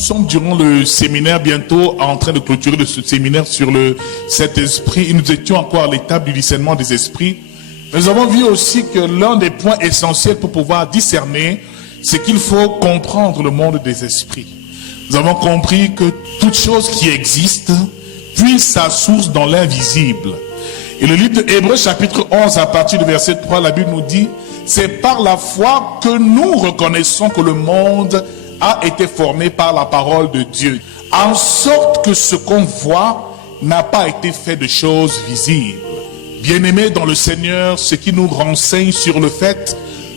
sommes durant le séminaire, bientôt en train de clôturer ce séminaire sur le Saint-Esprit. Et nous étions encore à l'étape du discernement des esprits. Nous avons vu aussi que l'un des points essentiels pour pouvoir discerner, c'est qu'il faut comprendre le monde des esprits. Nous avons compris que toute chose qui existe puise sa source dans l'invisible. Et le livre de Hébreux chapitre 11 à partir du verset 3, la Bible nous dit, c'est par la foi que nous reconnaissons que le monde a été formé par la parole de Dieu, en sorte que ce qu'on voit n'a pas été fait de choses visibles. Bien-aimés dans le Seigneur, ce qui nous renseigne sur le fait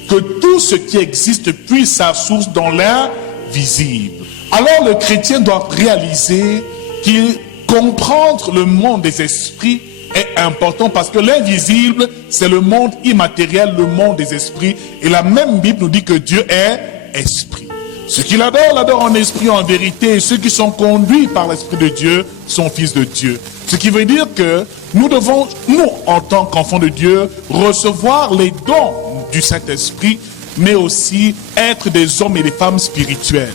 que tout ce qui existe puise sa source dans l'invisible. Alors le chrétien doit réaliser qu'il comprendre le monde des esprits est important parce que l'invisible, c'est le monde immatériel, le monde des esprits. Et la même Bible nous dit que Dieu est esprit. Ceux qui l'adorent en esprit, en vérité. Et ceux qui sont conduits par l'Esprit de Dieu sont fils de Dieu. Ce qui veut dire que nous devons, nous, en tant qu'enfants de Dieu, recevoir les dons du Saint-Esprit, mais aussi être des hommes et des femmes spirituels.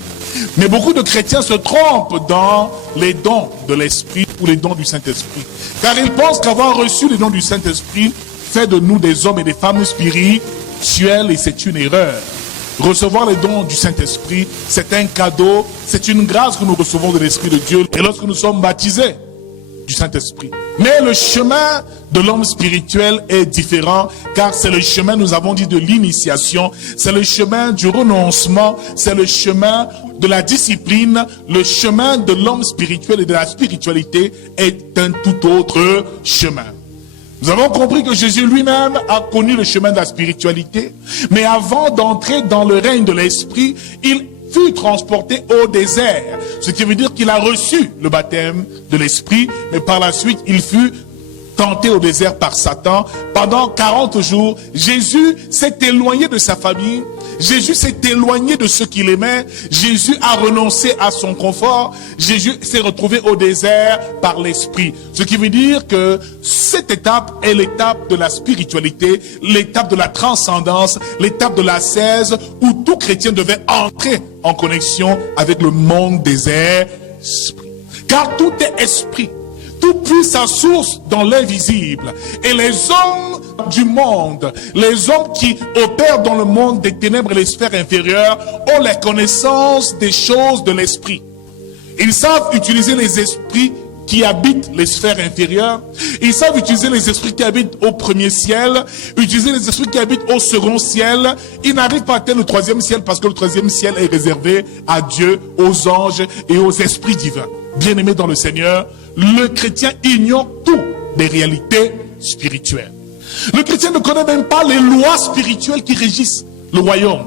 Mais beaucoup de chrétiens se trompent dans les dons de l'Esprit ou les dons du Saint-Esprit. Car ils pensent qu'avoir reçu les dons du Saint-Esprit fait de nous des hommes et des femmes spirituels, et c'est une erreur. Recevoir les dons du Saint-Esprit, c'est un cadeau, c'est une grâce que nous recevons de l'Esprit de Dieu et lorsque nous sommes baptisés du Saint-Esprit. Mais le chemin de l'homme spirituel est différent, car c'est le chemin, nous avons dit, de l'initiation, c'est le chemin du renoncement, c'est le chemin de la discipline, le chemin de l'homme spirituel et de la spiritualité est un tout autre chemin. Nous avons compris que Jésus lui-même a connu le chemin de la spiritualité, mais avant d'entrer dans le règne de l'Esprit, il fut transporté au désert, ce qui veut dire qu'il a reçu le baptême de l'Esprit, mais par la suite, il fut tenté au désert par Satan. Pendant 40 jours, Jésus s'est éloigné de sa famille, Jésus s'est éloigné de ceux qu'il aimait, Jésus a renoncé à son confort, Jésus s'est retrouvé au désert par l'Esprit. Ce qui veut dire que cette étape est l'étape de la spiritualité, l'étape de la transcendance, l'étape de l'ascèse, où tout chrétien devait entrer en connexion avec le monde des esprits. Car tout est esprit. Tout puise sa source dans l'invisible. Et les hommes du monde, les hommes qui opèrent dans le monde des ténèbres et les sphères inférieures, ont la connaissance des choses de l'esprit. Ils savent utiliser les esprits qui habitent les sphères inférieures. Ils savent utiliser les esprits qui habitent au premier ciel, utiliser les esprits qui habitent au second ciel. Ils n'arrivent pas à atteindre le troisième ciel parce que le troisième ciel est réservé à Dieu, aux anges et aux esprits divins. Bien-aimés dans le Seigneur, le chrétien ignore tout des réalités spirituelles. Le chrétien ne connaît même pas les lois spirituelles qui régissent le royaume.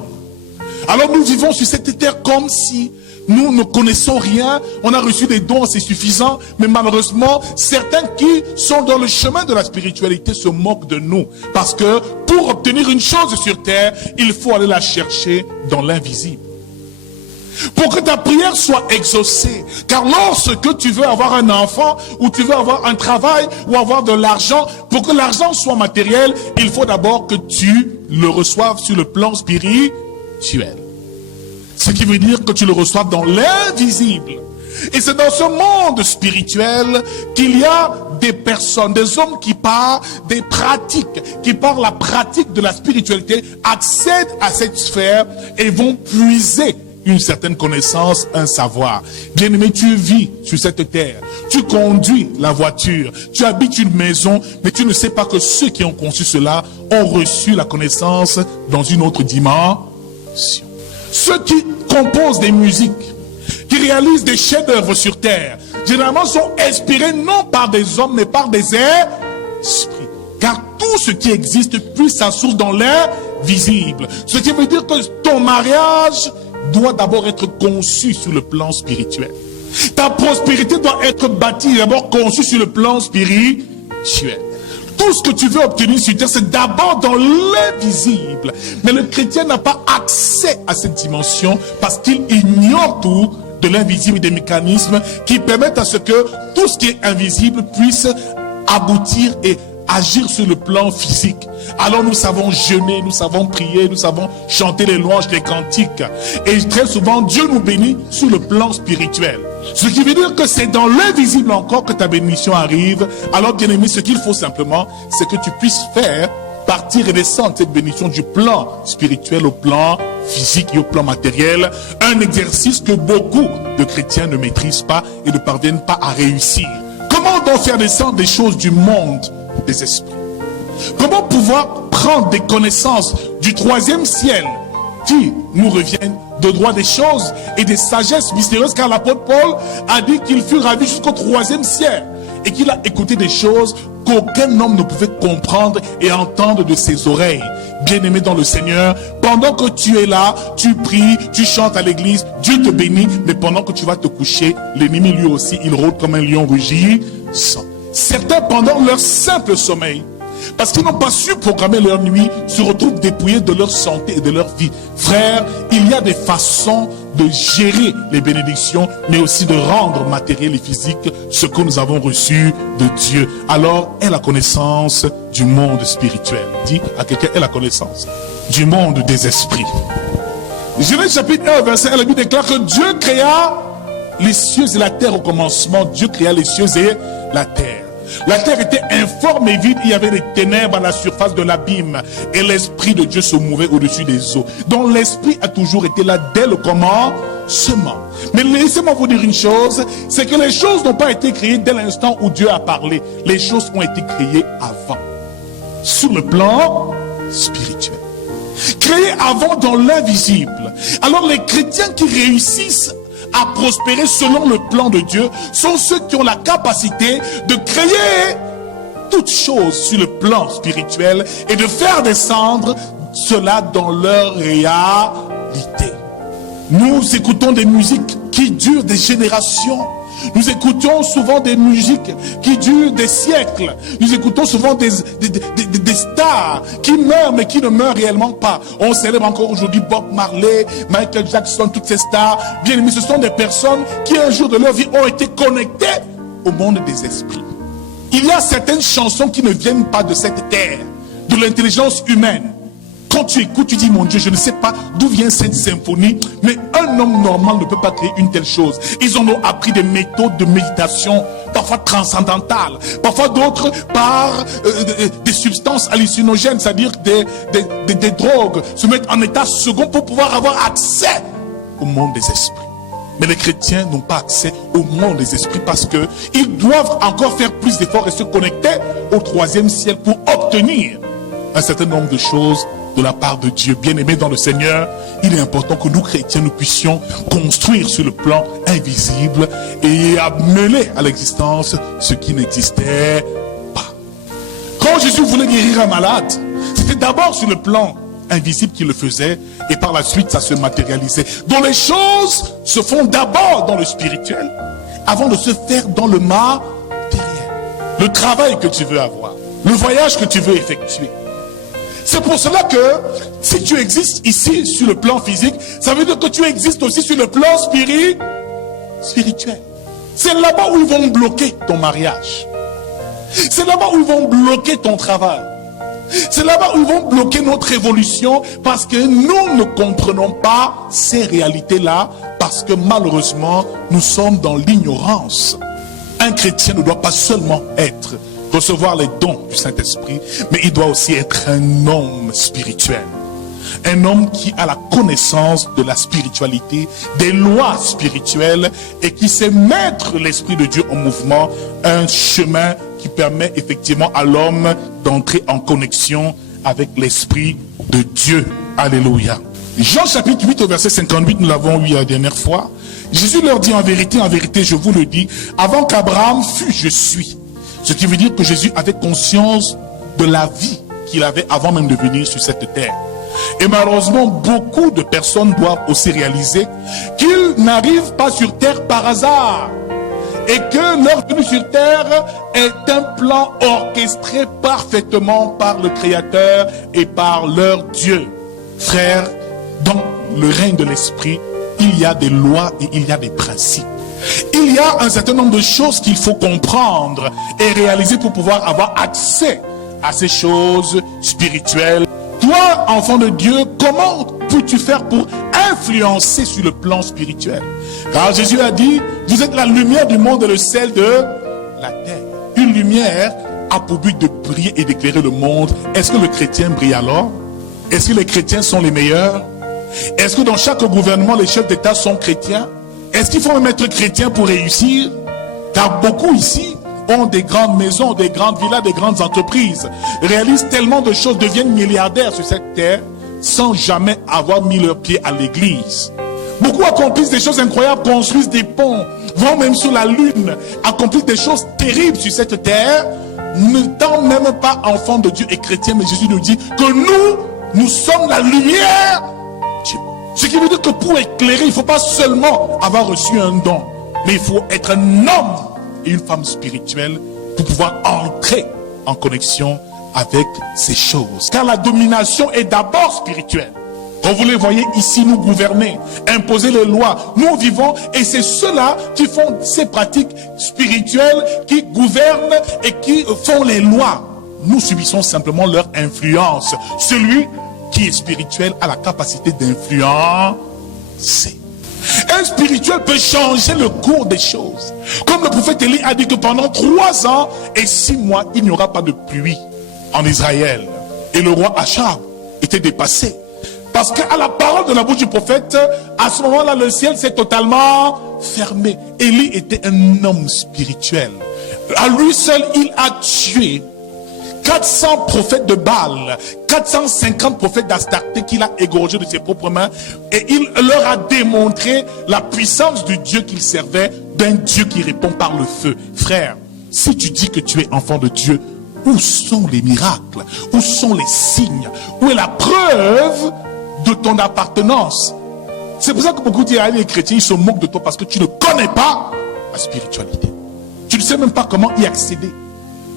Alors nous vivons sur cette terre comme si nous ne connaissons rien, on a reçu des dons, c'est suffisant, mais malheureusement, certains qui sont dans le chemin de la spiritualité se moquent de nous. Parce que pour obtenir une chose sur terre, il faut aller la chercher dans l'invisible. Pour que ta prière soit exaucée. Car lorsque tu veux avoir un enfant, ou tu veux avoir un travail, ou avoir de l'argent, pour que l'argent soit matériel, il faut d'abord que tu le reçoives sur le plan spirituel. Ce qui veut dire que tu le reçois dans l'invisible. Et c'est dans ce monde spirituel qu'il y a des personnes, des hommes qui par des pratiques, qui par la pratique de la spiritualité accèdent à cette sphère et vont puiser une certaine connaissance, un savoir. Bien-aimé, tu vis sur cette terre, tu conduis la voiture, tu habites une maison, mais tu ne sais pas que ceux qui ont conçu cela ont reçu la connaissance dans une autre dimension. Ceux qui composent des musiques, qui réalisent des chefs-d'œuvre sur terre, généralement sont inspirés non par des hommes, mais par des esprits. Car tout ce qui existe puise sa source dans l'invisible. Ce qui veut dire que ton mariage doit d'abord être conçu sur le plan spirituel. Ta prospérité doit être bâtie d'abord conçue sur le plan spirituel. Tout ce que tu veux obtenir sur terre, c'est d'abord dans l'invisible. Mais le chrétien n'a pas accès à cette dimension parce qu'il ignore tout de l'invisible et des mécanismes qui permettent à ce que tout ce qui est invisible puisse aboutir et agir sur le plan physique. Alors nous savons jeûner, nous savons prier, nous savons chanter les louanges, les cantiques. Et très souvent, Dieu nous bénit sur le plan spirituel. Ce qui veut dire que c'est dans l'invisible encore que ta bénédiction arrive. Alors bien aimé, ce qu'il faut simplement, c'est que tu puisses faire partir et descendre cette bénédiction du plan spirituel au plan physique et au plan matériel. Un exercice que beaucoup de chrétiens ne maîtrisent pas et ne parviennent pas à réussir. Comment donc faire descendre des choses du monde des esprits? Comment pouvoir prendre des connaissances du troisième ciel qui nous reviennent de droit des choses et des sagesses mystérieuses, car l'apôtre Paul a dit qu'il fut ravi jusqu'au troisième ciel et qu'il a écouté des choses qu'aucun homme ne pouvait comprendre et entendre de ses oreilles. Bien-aimé dans le Seigneur, pendant que tu es là, tu pries, tu chantes à l'église, Dieu te bénit, mais pendant que tu vas te coucher, l'ennemi lui aussi, il rôde comme un lion rugissant. Certains, pendant leur simple sommeil, parce qu'ils n'ont pas su programmer leur nuit, se retrouvent dépouillés de leur santé et de leur vie. Frère, il y a des façons de gérer les bénédictions, mais aussi de rendre matériel et physique ce que nous avons reçu de Dieu. Alors, aie la connaissance du monde spirituel. Dis à quelqu'un, aie la connaissance du monde des esprits. Genèse chapitre 1, verset 1, la Bible déclare que Dieu créa les cieux et la terre au commencement. Dieu créa les cieux et la terre. La terre était informe et vide, il y avait des ténèbres à la surface de l'abîme et l'esprit de Dieu se mouvait au-dessus des eaux. Donc l'esprit a toujours été là dès le commencement. Mais laissez-moi vous dire une chose, c'est que les choses n'ont pas été créées dès l'instant où Dieu a parlé. Les choses ont été créées avant, sur le plan spirituel. Créées avant dans l'invisible. Alors les chrétiens qui réussissent à prospérer selon le plan de Dieu sont ceux qui ont la capacité de créer toutes choses sur le plan spirituel et de faire descendre cela dans leur réalité. Nous écoutons des musiques qui durent des générations. Nous écoutons souvent des musiques qui durent des siècles. Nous écoutons souvent des stars qui meurent mais qui ne meurent réellement pas. On célèbre encore aujourd'hui Bob Marley, Michael Jackson, toutes ces stars. Bien aimés, ce sont des personnes qui un jour de leur vie ont été connectées au monde des esprits. Il y a certaines chansons qui ne viennent pas de cette terre, de l'intelligence humaine. Quand tu écoutes, tu dis, mon Dieu, je ne sais pas d'où vient cette symphonie, mais un homme normal ne peut pas créer une telle chose. Ils en ont appris des méthodes de méditation, parfois transcendantales, parfois d'autres par des substances hallucinogènes, c'est-à-dire des drogues, se mettre en état second pour pouvoir avoir accès au monde des esprits. Mais les chrétiens n'ont pas accès au monde des esprits parce qu'ils doivent encore faire plus d'efforts et se connecter au troisième ciel pour obtenir un certain nombre de choses de la part de Dieu. Bien-aimés dans le Seigneur, il est important que nous chrétiens, nous puissions construire sur le plan invisible et amener à l'existence ce qui n'existait pas. Quand Jésus voulait guérir un malade, c'était d'abord sur le plan invisible qu'il le faisait et par la suite ça se matérialisait. Donc les choses se font d'abord dans le spirituel avant de se faire dans le matériel. Le travail que tu veux avoir, le voyage que tu veux effectuer. C'est pour cela que si tu existes ici sur le plan physique, ça veut dire que tu existes aussi sur le plan spirituel. C'est là-bas où ils vont bloquer ton mariage. C'est là-bas où ils vont bloquer ton travail. C'est là-bas où ils vont bloquer notre évolution parce que nous ne comprenons pas ces réalités-là parce que malheureusement, nous sommes dans l'ignorance. Un chrétien ne doit pas seulement recevoir les dons du Saint-Esprit, mais il doit aussi être un homme spirituel. Un homme qui a la connaissance de la spiritualité, des lois spirituelles et qui sait mettre l'Esprit de Dieu en mouvement, un chemin qui permet effectivement à l'homme d'entrer en connexion avec l'Esprit de Dieu. Alléluia. Jean chapitre 8 au verset 58, nous l'avons vu la dernière fois. Jésus leur dit en vérité, je vous le dis, avant qu'Abraham fût, je suis. Ce qui veut dire que Jésus avait conscience de la vie qu'il avait avant même de venir sur cette terre. Et malheureusement, beaucoup de personnes doivent aussi réaliser qu'ils n'arrivent pas sur terre par hasard. Et que leur venue sur terre est un plan orchestré parfaitement par le Créateur et par leur Dieu. Frères, dans le règne de l'Esprit, il y a des lois et il y a des principes. Il y a un certain nombre de choses qu'il faut comprendre et réaliser pour pouvoir avoir accès à ces choses spirituelles. Toi, enfant de Dieu, comment peux-tu faire pour influencer sur le plan spirituel? Car Jésus a dit, vous êtes la lumière du monde et le sel de la terre. Une lumière a pour but de briller et d'éclairer le monde. Est-ce que le chrétien brille alors? Est-ce que les chrétiens sont les meilleurs? Est-ce que dans chaque gouvernement, les chefs d'État sont chrétiens? Est-ce qu'il faut même être chrétien pour réussir? Car beaucoup ici ont des grandes maisons, des grandes villas, des grandes entreprises, réalisent tellement de choses, deviennent milliardaires sur cette terre, sans jamais avoir mis leurs pieds à l'église. Beaucoup accomplissent des choses incroyables, construisent des ponts, vont même sur la lune, accomplissent des choses terribles sur cette terre, n'étant même pas enfants de Dieu et chrétiens, mais Jésus nous dit que nous sommes la lumière de Dieu. Ce qui veut dire que pour éclairer, il ne faut pas seulement avoir reçu un don, mais il faut être un homme et une femme spirituelle pour pouvoir entrer en connexion avec ces choses. Car la domination est d'abord spirituelle. Quand vous les voyez ici nous gouverner, imposer les lois, nous vivons et c'est ceux-là qui font ces pratiques spirituelles, qui gouvernent et qui font les lois. Nous subissons simplement leur influence. Celui qui est spirituel a la capacité d'influencer. Un spirituel peut changer le cours des choses. Comme le prophète Élie a dit que pendant 3 ans et 6 mois, il n'y aura pas de pluie en Israël. Et le roi Achab était dépassé. Parce qu'à la parole de la bouche du prophète, à ce moment-là, le ciel s'est totalement fermé. Élie était un homme spirituel. À lui seul, il a tué 400 prophètes de Baal, 450 prophètes d'Astarté qu'il a égorgés de ses propres mains. Et il leur a démontré la puissance du Dieu qu'il servait, d'un Dieu qui répond par le feu. Frère, si tu dis que tu es enfant de Dieu, où sont les miracles? Où sont les signes? Où est la preuve de ton appartenance? C'est pour ça que beaucoup disent, les chrétiens, ils se moquent de toi parce que tu ne connais pas la spiritualité. Tu ne sais même pas comment y accéder.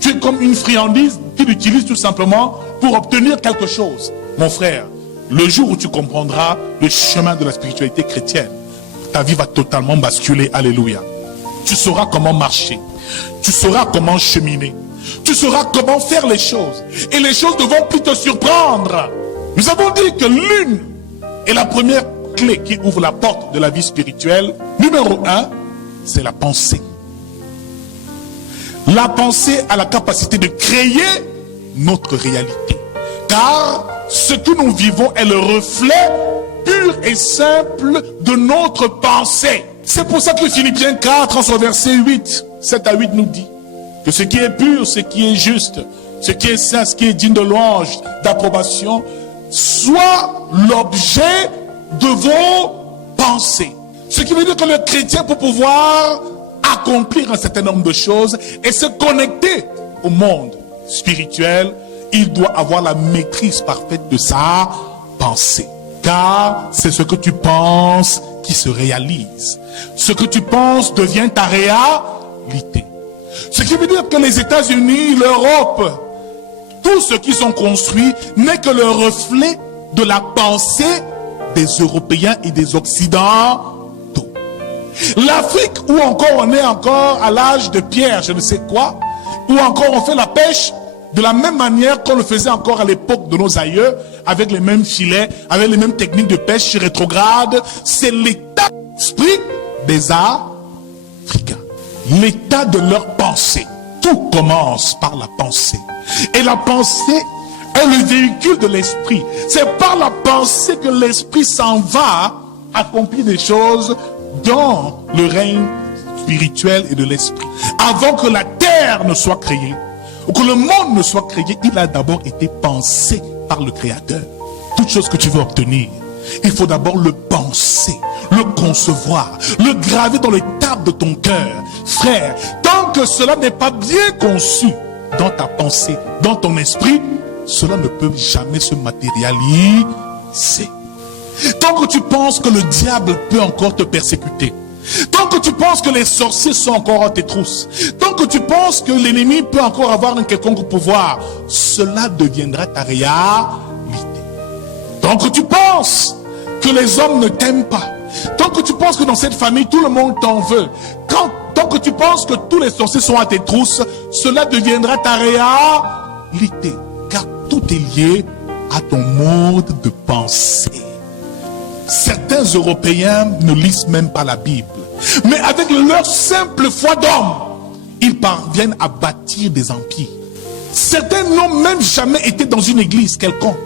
Tu es comme une friandise qu'il utilise tout simplement pour obtenir quelque chose. Mon frère, le jour où tu comprendras le chemin de la spiritualité chrétienne, ta vie va totalement basculer. Alléluia. Tu sauras comment marcher. Tu sauras comment cheminer. Tu sauras comment faire les choses. Et les choses ne vont plus te surprendre. Nous avons dit que l'une est la première clé qui ouvre la porte de la vie spirituelle. Numéro 1, c'est la pensée. La pensée a la capacité de créer notre réalité. Car ce que nous vivons est le reflet pur et simple de notre pensée. C'est pour ça que Philippiens 4, verset 8, 7 à 8 nous dit que ce qui est pur, ce qui est juste, ce qui est saint, ce qui est digne de louange, d'approbation, soit l'objet de vos pensées. Ce qui veut dire que le chrétien, pour pouvoir accomplir un certain nombre de choses et se connecter au monde spirituel, il doit avoir la maîtrise parfaite de sa pensée. Car c'est ce que tu penses qui se réalise. Ce que tu penses devient ta réalité. Ce qui veut dire que les États-Unis, l'Europe, tout ce qui sont construits n'est que le reflet de la pensée des Européens et des Occidentaux. L'Afrique, où encore on est encore à l'âge de pierre, je ne sais quoi, où encore on fait la pêche de la même manière qu'on le faisait encore à l'époque de nos aïeux, avec les mêmes filets, avec les mêmes techniques de pêche rétrogrades. C'est l'état d'esprit des Africains, l'état de leur pensée. Tout commence par la pensée. Et la pensée est le véhicule de l'esprit. C'est par la pensée que l'esprit s'en va accomplir des choses dans le règne spirituel et de l'esprit. Avant que la terre ne soit créée, ou que le monde ne soit créé, il a d'abord été pensé par le Créateur. Toute chose que tu veux obtenir, il faut d'abord le penser, le concevoir, le graver dans les tables de ton cœur. Frère, tant que cela n'est pas bien conçu dans ta pensée, dans ton esprit, cela ne peut jamais se matérialiser. Tant que tu penses que le diable peut encore te persécuter, tant que tu penses que les sorciers sont encore à tes trousses, tant que tu penses que l'ennemi peut encore avoir un quelconque pouvoir, cela deviendra ta réalité. Tant que tu penses que les hommes ne t'aiment pas, tant que tu penses que dans cette famille tout le monde t'en veut, tant que tu penses que tous les sorciers sont à tes trousses, cela deviendra ta réalité. lis-les, car tout est lié à ton mode de pensée. Certains Européens ne lisent même pas la Bible. Mais avec leur simple foi d'homme, ils parviennent à bâtir des empires. Certains n'ont même jamais été dans une église quelconque.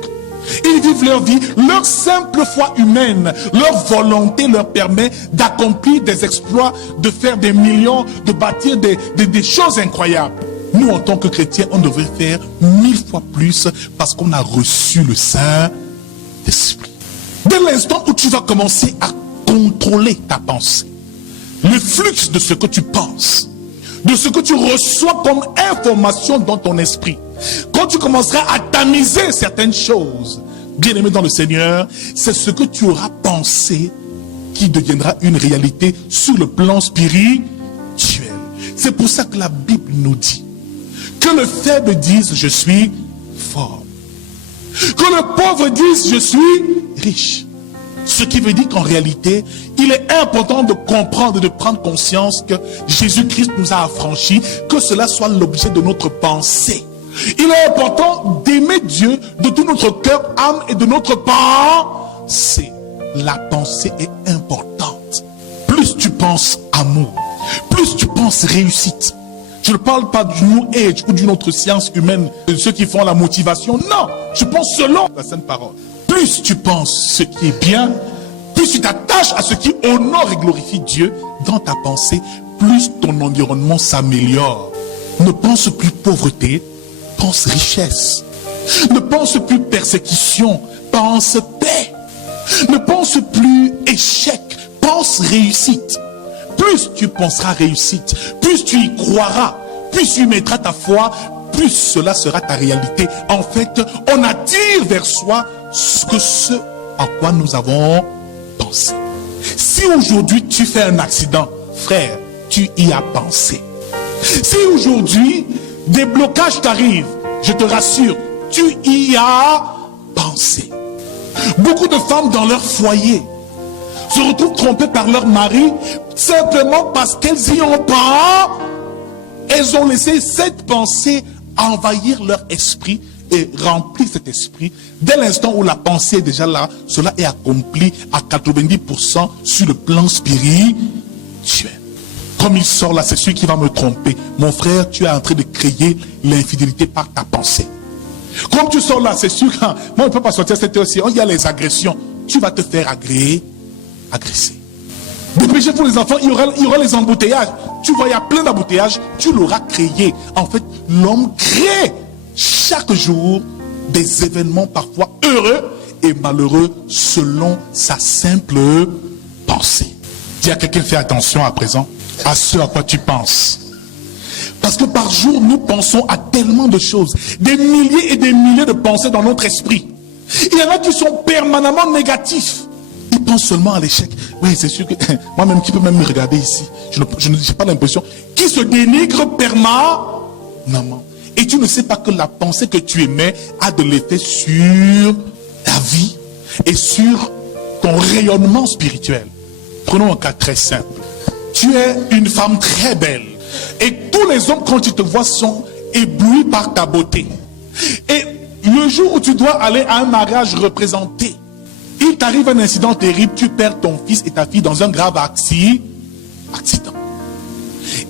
Ils vivent leur vie, leur simple foi humaine, leur volonté leur permet d'accomplir des exploits, de faire des millions, de bâtir des choses incroyables. Nous, en tant que chrétiens, on devrait faire 1000 fois plus parce qu'on a reçu le Saint-Esprit. Dès l'instant où tu vas commencer à contrôler ta pensée, le flux de ce que tu penses, de ce que tu reçois comme information dans ton esprit, quand tu commenceras à tamiser certaines choses, bien-aimé dans le Seigneur, c'est ce que tu auras pensé qui deviendra une réalité sur le plan spirituel. C'est pour ça que la Bible nous dit que le faible dise je suis fort, que le pauvre dise je suis riche. Ce qui veut dire qu'en réalité, il est important de comprendre et de prendre conscience que Jésus-Christ nous a affranchis, que cela soit l'objet de notre pensée. Il est important d'aimer Dieu de tout notre cœur, âme et de notre pensée. La pensée est importante. Plus tu penses amour, plus tu penses réussite. Je ne parle pas du New Age ou d'une autre science humaine, de ceux qui font la motivation. Non, je pense selon la Sainte Parole. Plus tu penses ce qui est bien, plus tu t'attaches à ce qui honore et glorifie Dieu dans ta pensée, plus ton environnement s'améliore. Ne pense plus pauvreté, pense richesse. Ne pense plus persécution, pense paix. Ne pense plus échec, pense réussite. Plus tu penseras réussite, plus tu y croiras, plus tu y mettras ta foi, plus cela sera ta réalité. En fait, on attire vers soi ce à quoi nous avons pensé. Si aujourd'hui tu fais un accident, frère, tu y as pensé. Si aujourd'hui des blocages t'arrivent, je te rassure, tu y as pensé. Beaucoup de femmes dans leur foyer se retrouvent trompées par leur mari simplement parce qu'elles y ont pas. Elles ont laissé cette pensée envahir leur esprit et remplir cet esprit. Dès l'instant où la pensée est déjà là, cela est accompli à 90% sur le plan spirituel. Comme il sort là, c'est celui qui va me tromper. Mon frère, tu es en train de créer l'infidélité par ta pensée. Comme tu sors là, c'est sûr que moi on ne peut pas sortir à cette heure-ci. Il y a les agressions. Tu vas te faire agresser. Des péchés pour les enfants, il y aura les embouteillages. Tu vois, il y a plein d'embouteillages. Tu l'auras créé. En fait, l'homme crée chaque jour des événements parfois heureux et malheureux selon sa simple pensée. Dis à quelqu'un, fais attention à présent à ce à quoi tu penses. Parce que par jour, nous pensons à tellement de choses. Des milliers et des milliers de pensées dans notre esprit. Il y en a qui sont permanemment négatifs. Ils pensent seulement à l'échec. Oui, c'est sûr que moi-même, qui peut même me regarder ici, je n'ai pas l'impression. Qui se dénigre permanemment. Et tu ne sais pas que la pensée que tu émets a de l'effet sur ta vie et sur ton rayonnement spirituel. Prenons un cas très simple. Tu es une femme très belle. Et tous les hommes, quand ils te voient, sont éblouis par ta beauté. Et le jour où tu dois aller à un mariage représenté, il t'arrive un incident terrible, tu perds ton fils et ta fille dans un grave accident.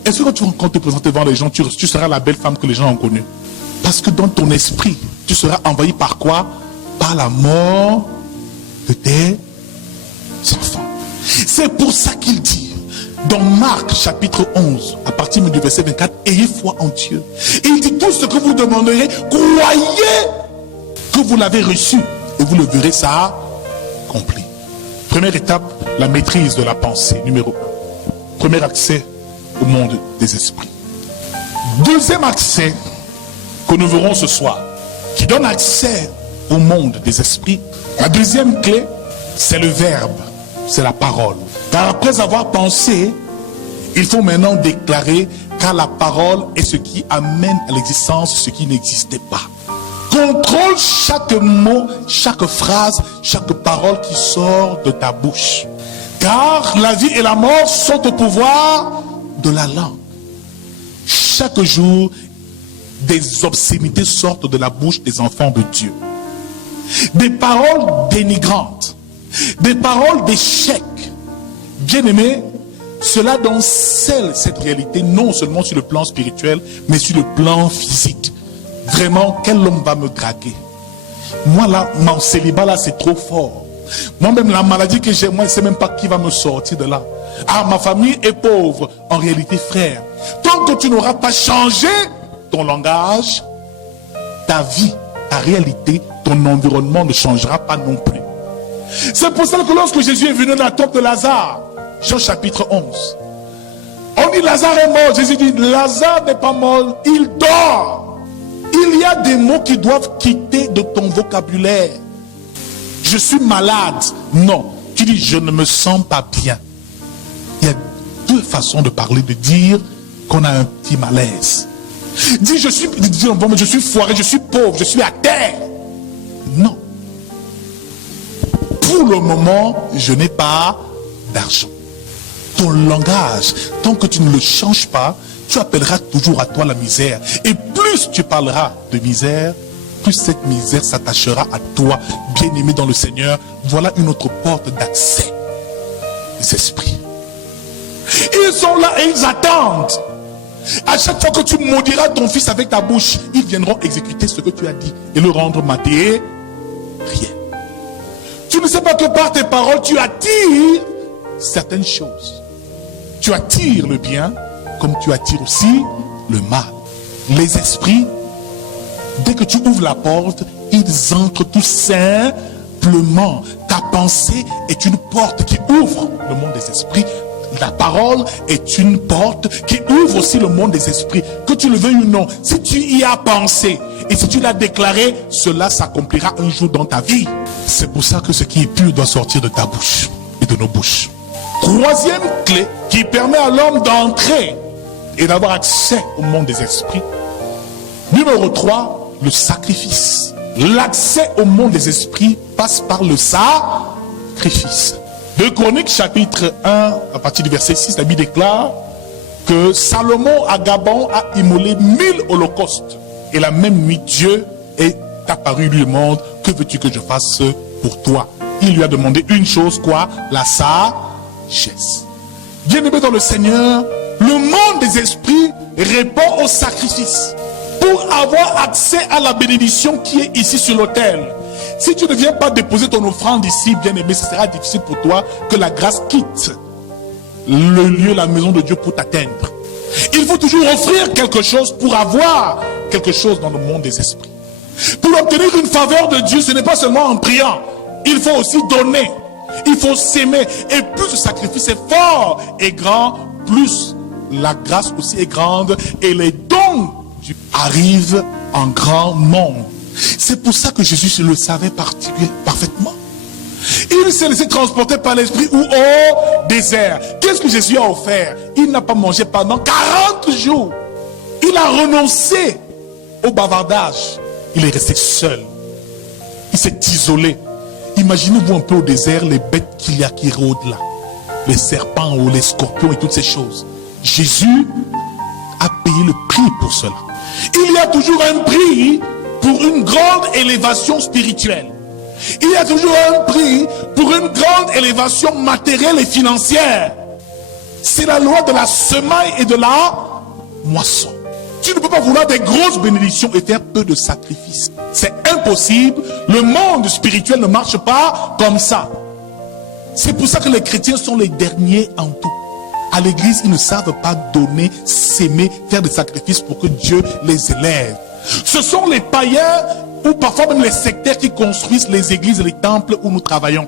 Est-ce que quand tu vas te présenter devant les gens, tu seras la belle femme que les gens ont connue? Parce que dans ton esprit, tu seras envahi par quoi? Par la mort de tes enfants. C'est pour ça qu'il dit, dans Marc chapitre 11, à partir du verset 24, ayez foi en Dieu. Et il dit, tout ce que vous demanderez, croyez que vous l'avez reçu. Et vous le verrez, ça accompli. Première étape, la maîtrise de la pensée, numéro 1. Premier accès au monde des esprits. Deuxième accès que nous verrons ce soir, qui donne accès au monde des esprits. La deuxième clé, c'est le verbe, c'est la parole. Car après avoir pensé, il faut maintenant déclarer, car la parole est ce qui amène à l'existence ce qui n'existait pas. Contrôle chaque mot, chaque phrase, chaque parole qui sort de ta bouche. Car la vie et la mort sont au pouvoir de la langue. Chaque jour, des obscénités sortent de la bouche des enfants de Dieu. Des paroles dénigrantes, des paroles d'échec. Bien-aimés, cela donc scelle cette réalité, non seulement sur le plan spirituel, mais sur le plan physique. Vraiment, quel homme va me draguer? Moi là, mon célibat là, c'est trop fort. Moi-même, la maladie que j'ai, moi, je ne sais même pas qui va me sortir de là. Ah, ma famille est pauvre. En réalité, frère, tant que tu n'auras pas changé ton langage, ta vie, ta réalité, ton environnement ne changera pas non plus. C'est pour ça que lorsque Jésus est venu dans la tombe de Lazare, Jean chapitre 11, on dit Lazare est mort. Jésus dit Lazare n'est pas mort, il dort. Il y a des mots qui doivent quitter de ton vocabulaire. Je suis malade. Non. Tu dis, je ne me sens pas bien. Il y a deux façons de parler, de dire qu'on a un petit malaise. Dis, je suis foiré, je suis pauvre, je suis à terre. Non. Pour le moment, je n'ai pas d'argent. Ton langage, tant que tu ne le changes pas, tu appelleras toujours à toi la misère. Et plus tu parleras de misère, plus cette misère s'attachera à toi, bien-aimé dans le Seigneur. Voilà une autre porte d'accès des esprits. Ils sont là et ils attendent. À chaque fois que tu maudiras ton fils avec ta bouche, ils viendront exécuter ce que tu as dit et le rendre matériel. Rien. Tu ne sais pas que par tes paroles, tu attires certaines choses. Tu attires le bien, comme tu attires aussi le mal. Les esprits, dès que tu ouvres la porte, ils entrent tout simplement. Ta pensée est une porte qui ouvre le monde des esprits. La parole est une porte qui ouvre aussi le monde des esprits. Que tu le veuilles ou non, si tu y as pensé et si tu l'as déclaré, cela s'accomplira un jour dans ta vie. C'est pour ça que ce qui est pur doit sortir de ta bouche et de nos bouches. Troisième clé qui permet à l'homme d'entrer et d'avoir accès au monde des esprits. Numéro 3, le sacrifice. L'accès au monde des esprits passe par le sacrifice. 2 Chroniques chapitre 1, à partir du verset 6, la Bible déclare que Salomon à Gabon a immolé 1000 holocaustes. Et la même nuit, Dieu est apparu, lui demande, que veux-tu que je fasse pour toi? Il lui a demandé une chose, quoi? La sagesse. Bien-aimé dans le Seigneur, le monde des esprits répond au sacrifice. Pour avoir accès à la bénédiction qui est ici sur l'autel. Si tu ne viens pas déposer ton offrande ici, bien-aimé, ce sera difficile pour toi que la grâce quitte le lieu, la maison de Dieu pour t'atteindre. Il faut toujours offrir quelque chose pour avoir quelque chose dans le monde des esprits. Pour obtenir une faveur de Dieu, ce n'est pas seulement en priant. Il faut aussi donner. Il faut s'aimer. Et plus le sacrifice est fort et grand, plus la grâce aussi est grande. Et les dons arrivent en grand nombre. C'est pour ça que Jésus le savait parfaitement. Il s'est laissé transporter par l'esprit ou au désert. Qu'est-ce que Jésus a offert? Il n'a pas mangé pendant 40 jours. Il a renoncé au bavardage. Il est resté seul. Il s'est isolé. Imaginez-vous un peu au désert les bêtes qu'il y a qui rôdent là. Les serpents ou les scorpions et toutes ces choses. Jésus a payé le prix pour cela. Il y a toujours un prix pour une grande élévation spirituelle. Il y a toujours un prix pour une grande élévation matérielle et financière. C'est la loi de la semaille et de la moisson. Tu ne peux pas vouloir des grosses bénédictions et faire peu de sacrifices. C'est impossible. Le monde spirituel ne marche pas comme ça. C'est pour ça que les chrétiens sont les derniers en tout. À l'église, ils ne savent pas donner, s'aimer, faire des sacrifices pour que Dieu les élève. Ce sont les païens ou parfois même les sectaires qui construisent les églises et les temples où nous travaillons.